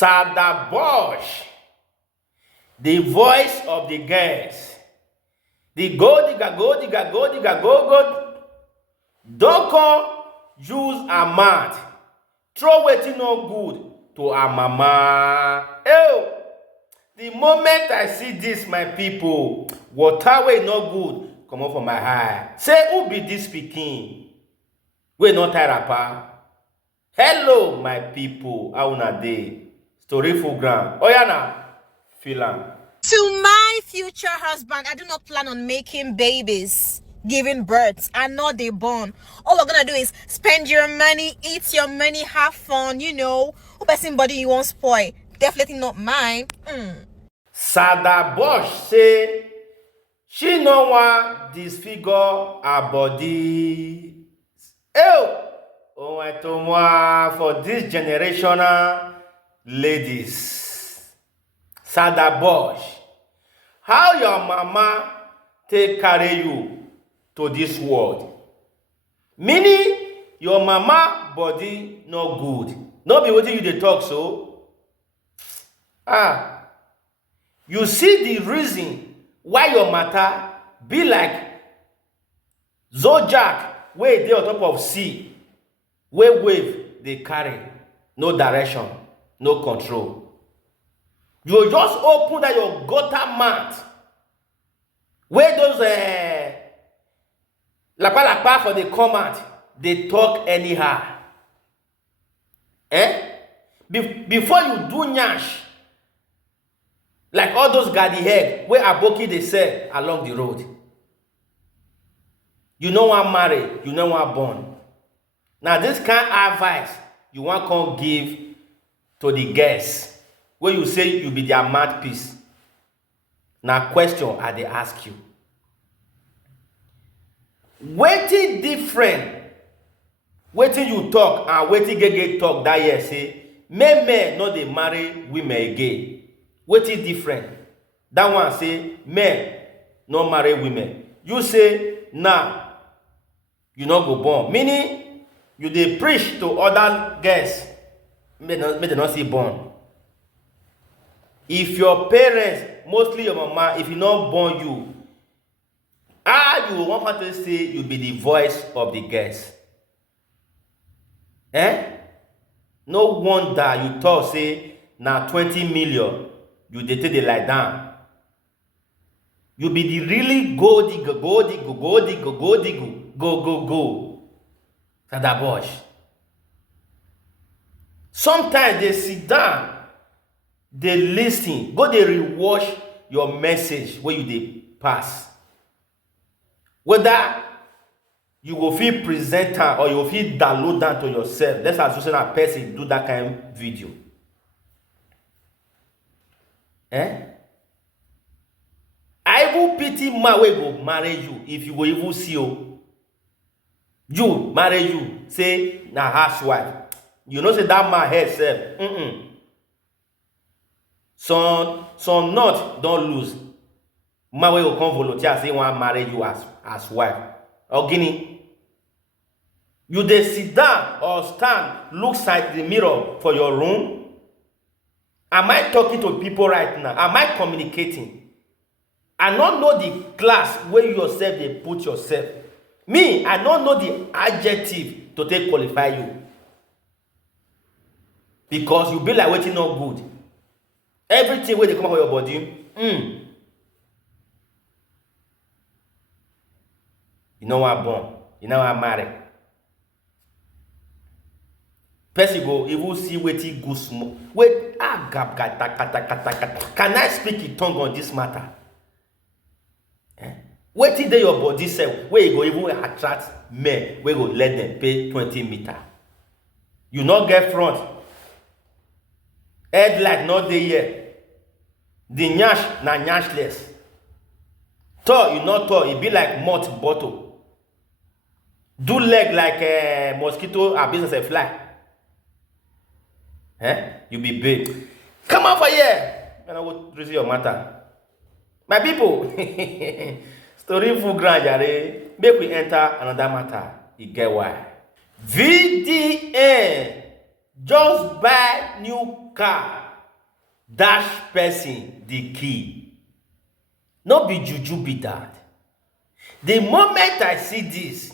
Saidaboj, the voice of the girls. The go digger, go digger, go digger, go. Don't come use her mouth. Throw wetin no good to her mama. Ew! The moment I see this, my people, water wey no good come up for my eye. Say, who be this pikin? We no tie wrapper. Hello, my people. How una dey? Story full ground. Oya na, feel am. To my future husband, I do not plan on making babies, giving birth, and not they born. All we're gonna do is spend your money, eat your money, have fun, Who person body you won't spoil? Definitely not mine. Saidaboj say she no wan disfigure her body. Oh, for this generational ladies. Saidaboj, how your mama take carry you to this world? Meaning your mama body no good. No be wetin you dey talk so. You see the reason why your matter be like zodiac wey dey on top of sea, wey wave dey carry, no direction, no control. You just open that your gutter mouth, where those lapa for the comment, they talk anyhow. Before you do nyash, like all those garden egg where aboki they sell along the road. You know one marry, you know one born. Now this kind of advice you want come give to the guests. When you say you be their mouthpiece, now question I they ask you. Wetin different? Wetin you talk and wetin get talk that year say men no dey marry women again. Wetin different? That one say men no marry women. You say nah, you no go born. Meaning you dey preach to other girls, may they not see born. If your parents, mostly your mama, if you not born you, how you want to say you be the voice of the girls? No wonder you talk say now 20 million you dey take the lie down. You be the really go. Saidaboj. Sometimes they sit down, they listen, go they rewatch your message where you dey pass. Whether you go feel present or you go feel download that to yourself. Let's assume a person do that kind of video. I will pity man wey go marry you if you go even see you marry you say na housewife. You know say that man head self. Some not don't lose. Man wey go come volunteer say want marry you as wife. Or guinea. You dey sit down or stand, look side the mirror for your room. Am I talking to people right now? Am I communicating? I don't know the class where you yourself they put yourself. Me, I don't know the adjective to take qualify you. Because you be like wetin not good. Everything where they come out of your body, you know what born, you know what marry. Person go even see wetin good small. Wait, can I speak in tongue on this matter? Wetin dey your body self, where you go even attract men, where go let them pay 20 meter. You not get front. Headlight not there yet. The nyash na nyashless. Tall, you not tall, it be like malt bottle. Do leg like a mosquito, a business a fly. You be big. Come over here. And I will resolve your matter. My people, story full grand, jare. Make we enter another matter. You get why? VDN just buy new car dash person the key. No be juju be that. The moment I see this,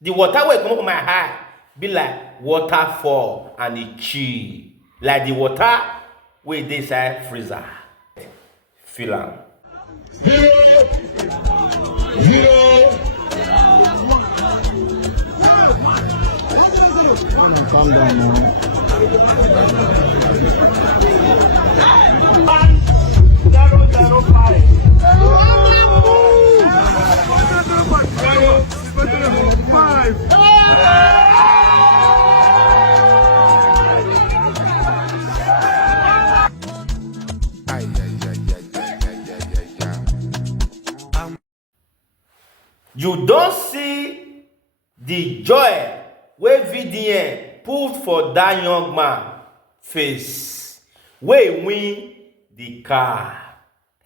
the water will come up my eye, be like waterfall and it chill. Like the water wey dey inside freezer. Feel am. Calm down, man. You don see the joy wey VDN put for that young man face wey win the car.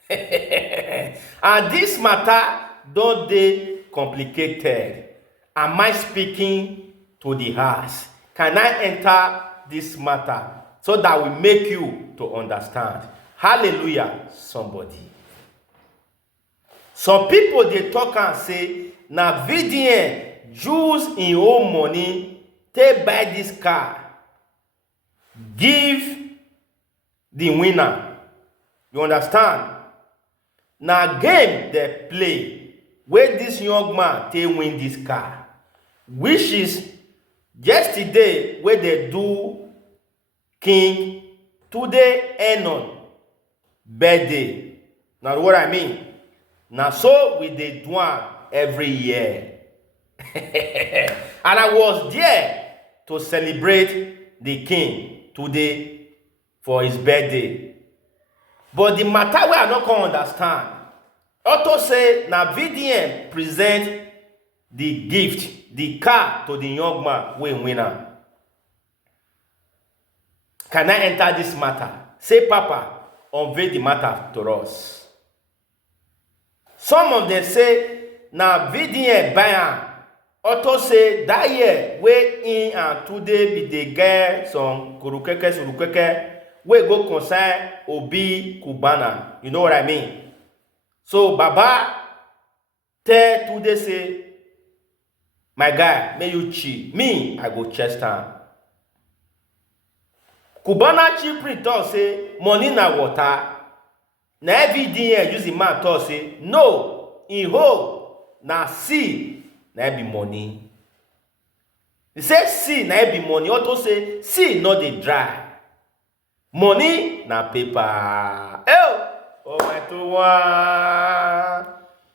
And this matter don dey complicated. Am I speaking to the house? Can I enter this matter so that we make you to understand? Hallelujah, somebody. Some people dey talk and say na VDN use im own money take buy this car, give the winner. You understand? Na game dey play wey this young man take win this car, which is yesterday wey dey do King Tunde Enon birthday. Na what I mean. Na so we dey do am every year. And I was there to celebrate the king today for his birthday. But the matter wey I no come understand, Otto say na VDN present the gift, the car, to the young man wey win am. Can I enter this matter? Say Papa, unveil the matter to us. Some of them say na VDN buy am. Otto say that year wey him and Tunde be dey get some surukeke wey go concern Obi Cubana. You know what I mean? So Baba tell Tunde say, my guy, may you cheat. Me, I go chest am. Cubana chief priest talk say money na water. Na VDN use the man talk say no, in whole na sea na be money. He say sea na be money. Otto say sea no dey dry. Money na paper. Oh my two.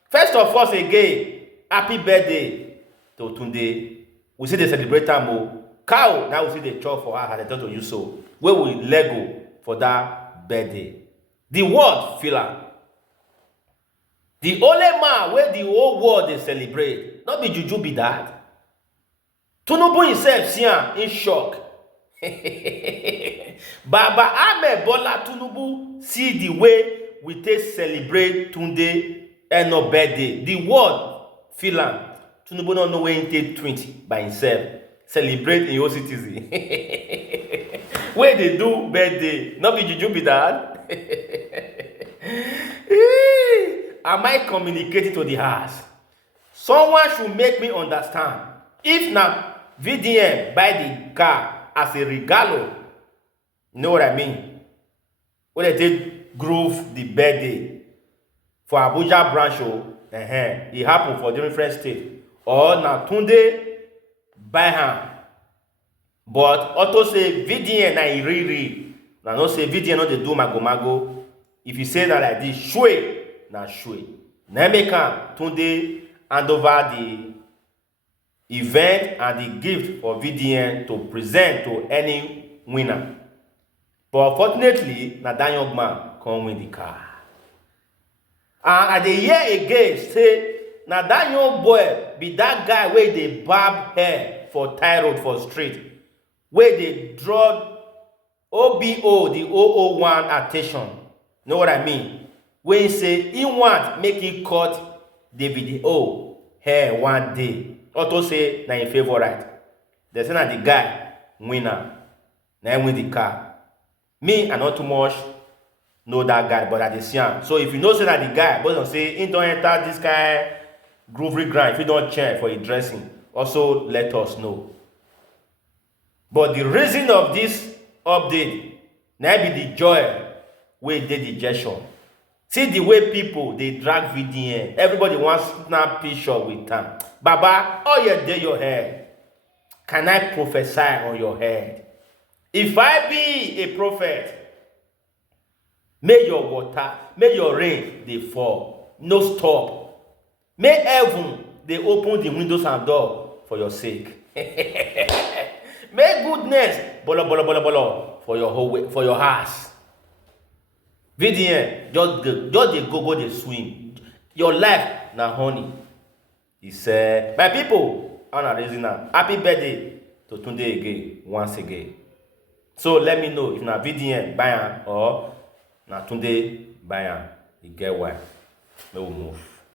First of all again, happy birthday to Tunde. We see the celebrate am. Cow now we see the chop for her as I talk to you so. Where we Lego for that birthday. The world feel am. The only man where the whole world dey celebrate, not be juju be that. Tinubu himself see am in shock. Baba Ahmed Bola Tinubu see the way we take celebrate Tunde Eno birthday. The world feel am. Tinubu no know when he take 20 by himself. Celebrate in your citizen. Where they do birthday, not be juju be that. Am I communicating to the house? Someone should make me understand. If na VDN buy the car as a regalo, you know what I mean? When they take groove the birthday for Abuja branch, it happen for different states. Or na Tunde buy am. But Otto say VDN na real. Na no say VDN no dey do mago. If you say that like this, shwe na shwe. Na make am Tunde hand over the event and the gift for VDN to present to any winner. But unfortunately, na that young man come win the car. And I dey hear again say na that young boy be that guy wey dey barb hair for tie road for street, wey dey draw OBO the 001 attention. Know what I mean? When he say he want make he cut davido hair one day. Otto say na in favorite. They say na the guy winner. Na him win the car. Me, I not too much know that guy, but I dey see am. So if you know say na the guy, but say he don enter this kind groovy grind, if he don change for his dressing, also let us know. But the reason of this update na be the joy wey dey the gesture. See the way people dey drag VDN, everybody wan snap picture with am. Baba, oil dey your head. Can I prophesy on your head? If I be a prophet, may your water, may your rain dey fall, no stop. May heaven dey open the windows and door for your sake. May goodness bolo bolo bolo bolo for your whole way, for your house. VDN, just dey go dey swim. Your life na honey. He said, my people, how na reason am? Happy birthday to Tunde again, once again. So let me know if na VDN buy am or na Tunde buy am. E get why. Make we move.